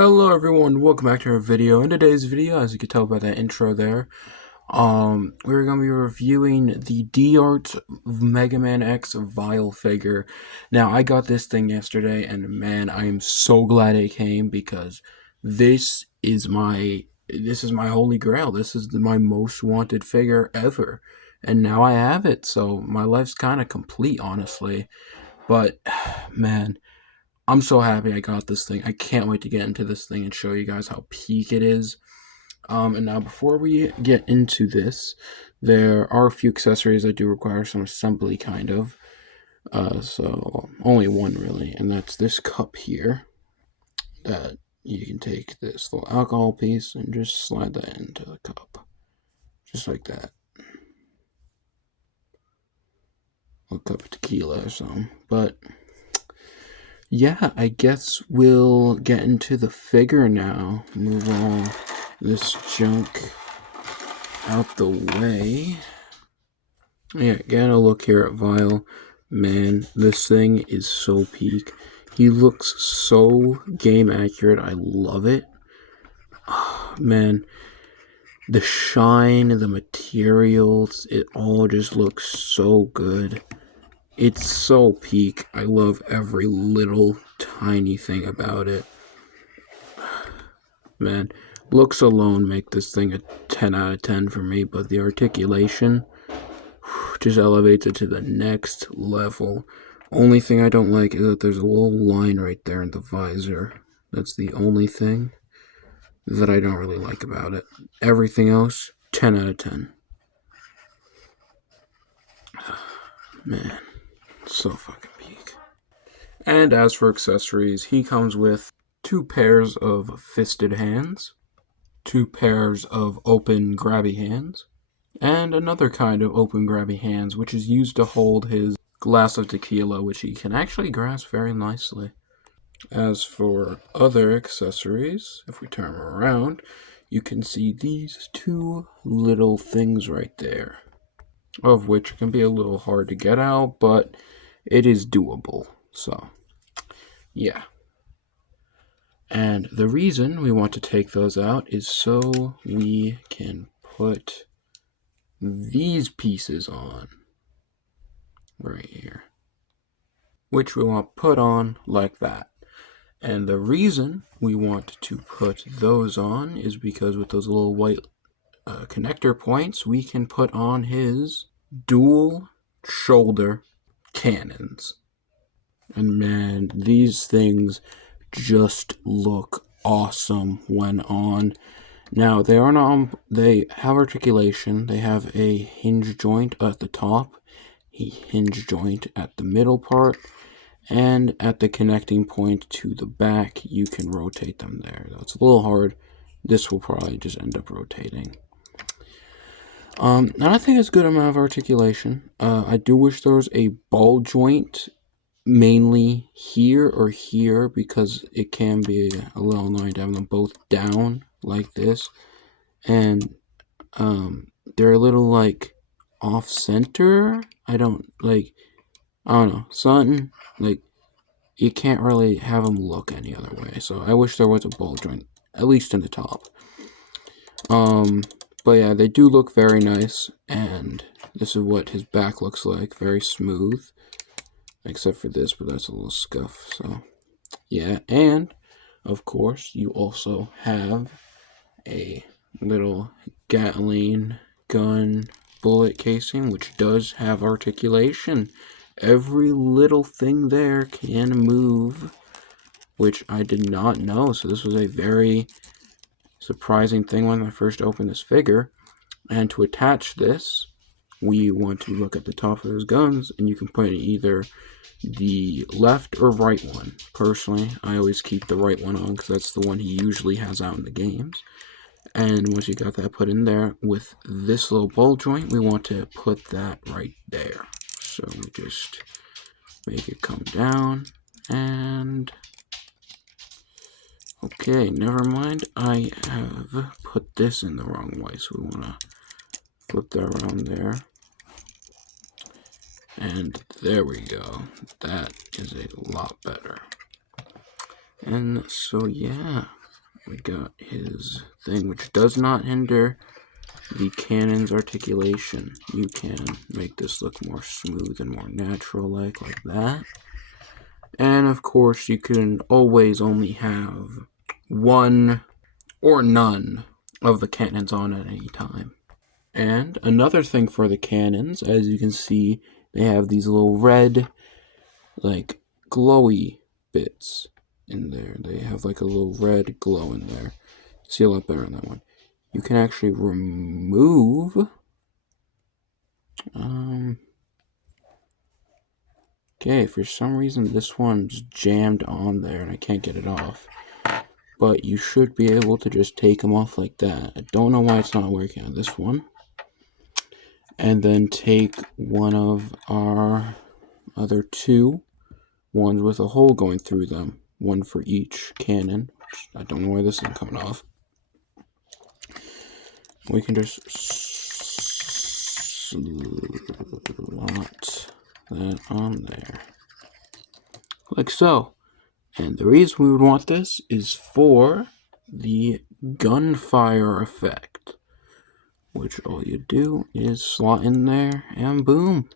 Hello everyone, welcome back to our video. In today's video, as you can tell by that intro there, we're going to be reviewing the D-Art Mega Man X Vile figure. Now, I got this thing yesterday, and man, I am so glad it came, because this is my holy grail. This is my most wanted figure ever, and now I have it, so my life's kind of complete, honestly. But, man, I'm so happy I got this thing. I can't wait to get into this thing and show you guys how peak it is. And now before we get into this, there are a few accessories that do require some assembly, kind of. So only one really, and that's this cup here. That you can take this little alcohol piece and just slide that into the cup, just like that. A cup of tequila or something, but. Yeah, I guess we'll get into the figure now. Move all this junk out the way. Yeah, getting a look here at Vile. Man, this thing is so peak. He looks so game accurate. I love it. Oh, man, the shine, the materials, it all just looks so good. It's so peak. I love every little tiny thing about it. Man, looks alone make this thing a 10 out of 10 for me, but the articulation just elevates it to the next level. Only thing I don't like is that there's a little line right there in the visor. That's the only thing that I don't really like about it. Everything else, 10 out of 10. Man, so fucking peak. And as for accessories, he comes with 2 pairs of fisted hands, 2 pairs of open grabby hands, and another kind of open grabby hands, which is used to hold his glass of tequila, which he can actually grasp very nicely. As for other accessories, if we turn them around, you can see these 2 little things right there, of which can be a little hard to get out, but it is doable. So, yeah. And the reason we want to take those out is so we can put these pieces on right here, which we want put on like that. And the reason we want to put those on is because with those little white connector points, we can put on his dual shoulder cannons. And man, these things just look awesome when on. Now, they are not, they have articulation. They have a hinge joint at the top, a hinge joint at the middle part, and at the connecting point to the back, you can rotate them there. It's a little hard. This will probably just end up rotating. And I think it's a good amount of articulation. I do wish there was a ball joint mainly here or here, because it can be a little annoying to have them both down like this. And they're a little like off center. I don't know, something like you can't really have them look any other way. So I wish there was a ball joint, at least in the top. But yeah, they do look very nice, and this is what his back looks like, very smooth, except for this, but that's a little scuff. So yeah, and of course you also have a little Gatling gun bullet casing, which does have articulation. Every little thing there can move, which I did not know. So this was a very surprising thing when I first opened this figure. And to attach this, we want to look at the top of his guns, and you can put either the left or right one. Personally, I always keep the right one on because that's the one he usually has out in the games. And once you got that put in there, with this little ball joint, we want to put that right there. So we just make it come down, and okay, never mind, I have put this in the wrong way, so we want to flip that around there. And there we go. That is a lot better. And so yeah, we got his thing, which does not hinder the cannon's articulation. You can make this look more smooth and more natural-like, like that. And of course, you can always only have one or none of the cannons on at any time. And another thing for the cannons, as you can see, they have these little red, like, glowy bits in there. They have like a little red glow in there. See a lot better on that one. You can actually remove okay, for some reason this one's jammed on there and I can't get it off. But you should be able to just take them off like that. I don't know why it's not working on this one. And then take one of our other two ones with a hole going through them. One for each cannon. I don't know why this isn't coming off. We can just slot that on there. Like so. And the reason we would want this is for the gunfire effect. Which all you do is slot in there and boom.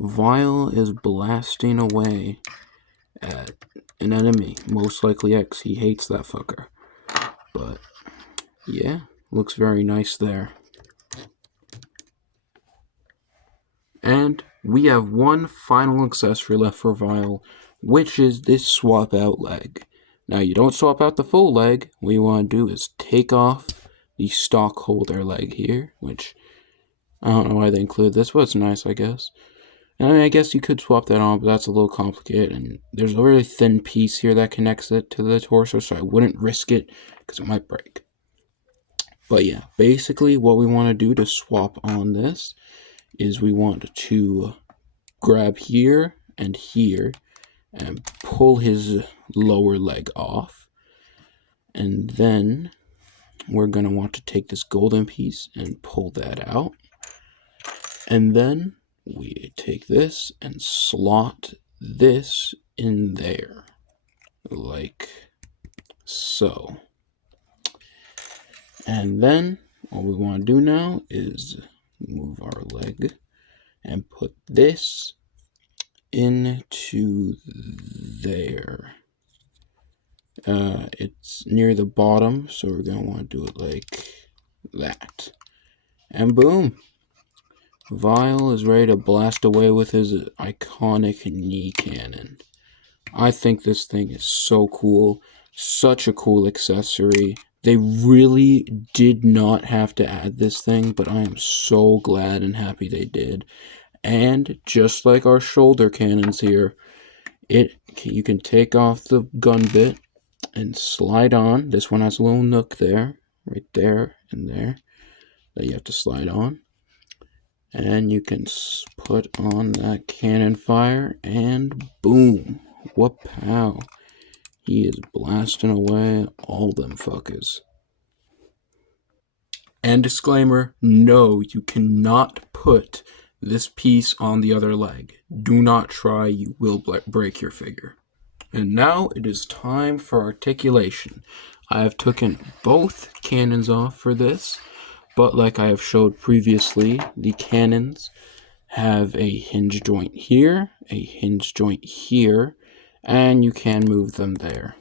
Vile is blasting away at an enemy. Most likely X. He hates that fucker. But yeah, looks very nice there. And we have one final accessory left for Vile, which is this swap out leg. Now you don't swap out the full leg. What you want to do is take off the stock holder leg here, which I don't know why they include this, but it's nice, I guess. And I mean, I guess you could swap that on, but that's a little complicated. And there's a really thin piece here that connects it to the torso, so I wouldn't risk it because it might break. But yeah, basically what we want to do to swap on this is we want to grab here and pull his lower leg off. And then we're going to want to take this golden piece and pull that out. And then we take this and slot this in there, like so. And then what we want to do now is move our leg and put this into there. It's near the bottom, so we're going to want to do it like that. And boom! Vile is ready to blast away with his iconic knee cannon. I think this thing is so cool. Such a cool accessory. They really did not have to add this thing, but I am so glad and happy they did. And just like our shoulder cannons here, you can take off the gun bit and slide on. This one has a little nook there, right there and there, that you have to slide on. And you can put on that cannon fire, and boom, whoop-pow. He is blasting away all them fuckers. And disclaimer, no, you cannot put this piece on the other leg. Do not try, you will break your figure. And now it is time for articulation. I have taken both cannons off for this, but like I have showed previously, the cannons have a hinge joint here, a hinge joint here, and you can move them there.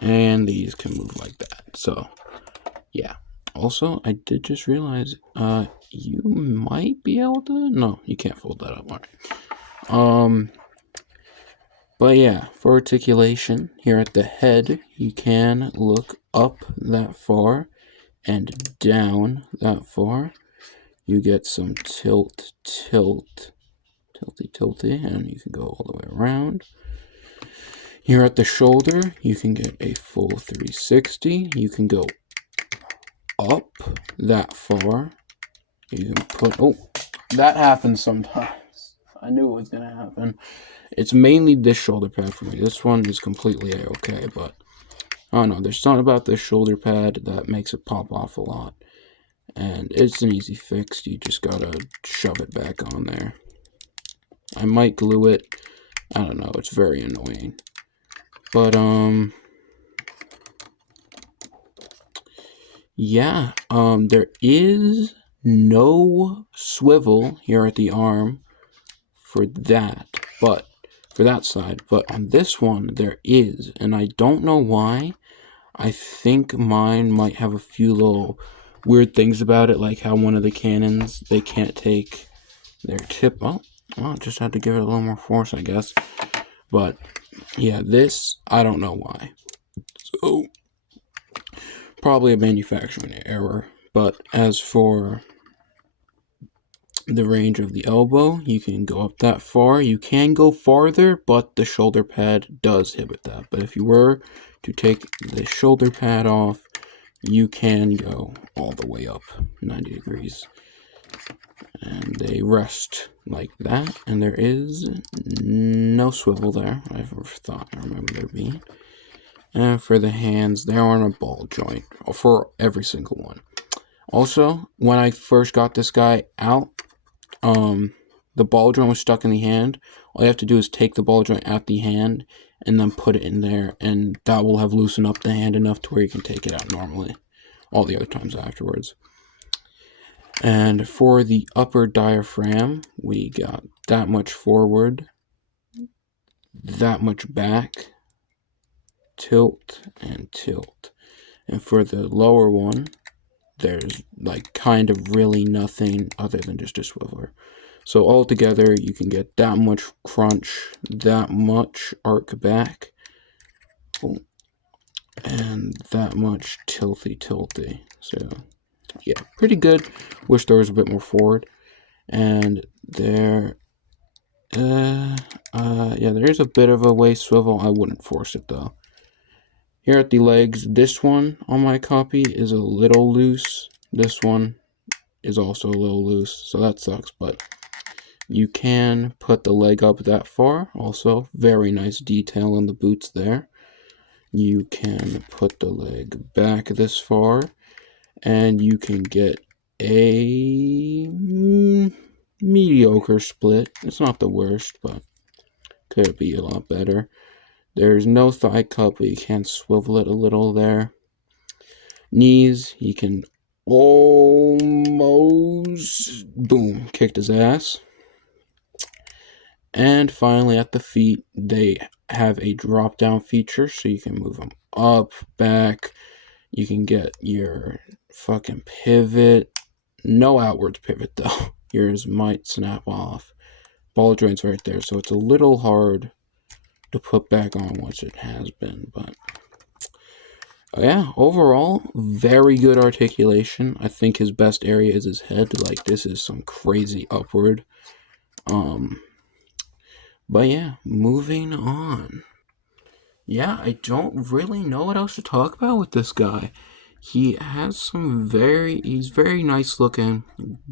And these can move like that. So, yeah. Also, I did just realize, you might be able to... No, you can't fold that up. Alright. But yeah, for articulation, here at the head, you can look up that far and down that far. You get some tilty, and you can go all the way around. Here at the shoulder, you can get a full 360. You can go up that far. You can put... Oh, that happens sometimes. I knew it was going to happen. It's mainly this shoulder pad for me. This one is completely okay, but I don't know. There's something about this shoulder pad that makes it pop off a lot. And it's an easy fix. You just gotta shove it back on there. I might glue it. I don't know. It's very annoying. But, yeah, there is no swivel here at the arm for that, but for that side, but on this one there is, and I don't know why. I think mine might have a few little weird things about it, like how one of the cannons, they can't take their tip. Oh, well, just had to give it a little more force, I guess. But yeah, this, I don't know why. So, probably a manufacturing error. But as for the range of the elbow, you can go up that far. You can go farther, but the shoulder pad does inhibit that. But if you were to take the shoulder pad off, you can go all the way up 90 degrees. And they rest like that, and there is no swivel there. I remember there being. And for the hands, they're on a ball joint for every single one. Also, when I first got this guy out, the ball joint was stuck in the hand. All you have to do is take the ball joint out the hand and then put it in there, and that will have loosened up the hand enough to where you can take it out normally all the other times afterwards. And for the upper diaphragm, we got that much forward, that much back, tilt, and tilt. And for the lower one, there's like kind of really nothing other than just a swiveler. So altogether, you can get that much crunch, that much arc back, and that much tilty. So yeah, pretty good. Wish there was a bit more forward. And there, yeah, there is a bit of a waist swivel. I wouldn't force it though. Here at the legs, this one on my copy is a little loose. This one is also a little loose, so that sucks, but you can put the leg up that far. Also, very nice detail in the boots there. You can put the leg back this far, and you can get a mediocre split. It's not the worst, but could be a lot better. There's no thigh cup, but you can swivel it a little there. Knees, you can almost, boom, kicked his ass. And finally at the feet, they have a drop down feature, so you can move them up, back. You can get your fucking pivot. No outwards pivot though. Yours might snap off. Ball joint's right there, so it's a little hard to put back on once it has been, but yeah, overall, very good articulation. I think his best area is his head. Like, this is some crazy upward. But yeah, moving on. Yeah, I don't really know what else to talk about with this guy. He has he's very nice looking,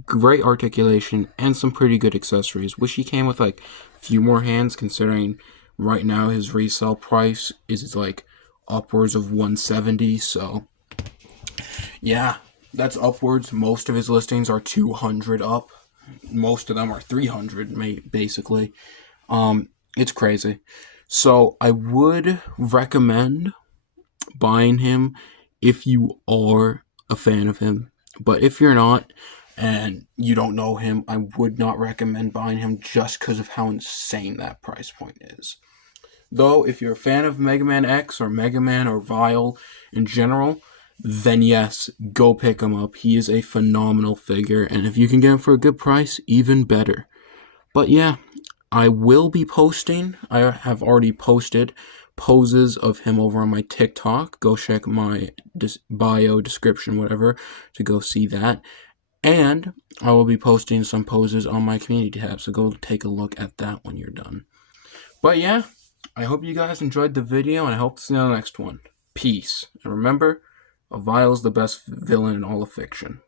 great articulation, and some pretty good accessories. Wish he came with like a few more hands, considering right now his resale price is like upwards of 170. So yeah, that's upwards. Most of his listings are 200 up. Most of them are 300, basically. It's crazy. So I would recommend buying him if you are a fan of him. But if you're not and you don't know him, I would not recommend buying him just because of how insane that price point is. Though, if you're a fan of Mega Man X or Mega Man or Vile in general, then yes, go pick him up. He is a phenomenal figure, and if you can get him for a good price, even better. But yeah, I will be posting. I have already posted poses of him over on my TikTok. Go check my bio, description, whatever, to go see that. And I will be posting some poses on my community tab, so go take a look at that when you're done. But yeah, I hope you guys enjoyed the video, and I hope to see you on the next one. Peace. And remember, Vile is the best villain in all of fiction.